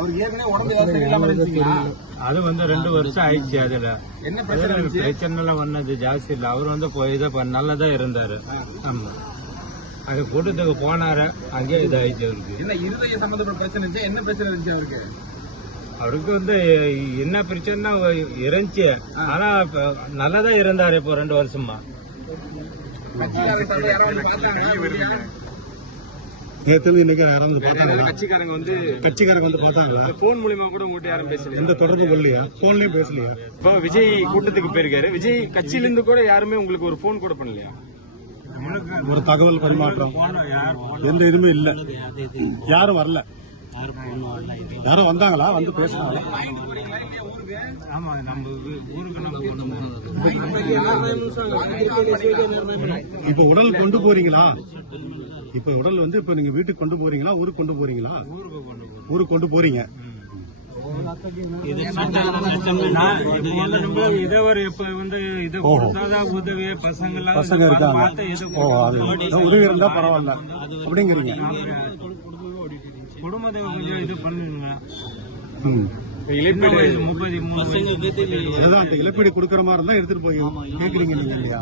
அவருக்கு ஏற்கனவே உடம்பு ஏதாவது இல்லாம இருந்துச்சுங்களா? அது 2 வருஷம் ஆயிடுச்சு. அதுல என்ன பிரச்சனை வந்தது ஜாஸ்தி இல்ல. அவர் நல்லதான் இருந்தாரு. ஆமா, அது கூட்டத்துக்கு போனாரு, அங்கே இதாயிடுச்சு. அவருக்கு என்ன இருதய சம்பந்தப்பட்ட பிரச்சனை இருந்துச்சு? என்ன பிரச்சனை இருந்துச்சு அவருக்கு? அவருக்கு என்ன பிரச்சனை இருந்துச்சு, ஆனா நல்லாதான் இருந்தாரு. இப்போ 2 வருஷமா கட்சிக்காரங்க வந்து பார்த்தாங்களா? போன் மூலமா கூட உங்கள்கிட்ட யாரும் பேசல? எந்த தொடர்பு வரலையா? போன்லயும் பேசலையா? இப்போ விஜய் கூட்டத்துக்கு போயிருக்காரு. விஜய் கட்சியில இருந்து கூட யாருமே உங்களுக்கு ஒரு போன் கூட பண்ணலையா? ஒரு தகவல் பரிமாற்றம் எந்த இதுவுமே இல்ல. யாரும் வரல. யாரும் வந்தாங்களா? வந்து பேசினாங்களா? ஆமா, நம்ம ஊருக்கு இப்ப உடல் கொண்டு போறீங்களா? இப்ப உடல் இப்ப நீங்க வீட்டுக்கு கொண்டு போறீங்களா? ஊருக்கு கொண்டு போறீங்களா? ஊருக்கு கொண்டு போறீங்க. பசங்க இருக்காங்க. உதவி இருந்தா பரவாயில்ல அப்படிங்கிறீங்க. குடும்பத்தை கொஞ்சம் இது பண்ணுங்க. இழப்பீடு கொடுக்கற மாதிரி இருந்தா எடுத்துட்டு போய் கேக்குறீங்க நீங்க இல்லையா?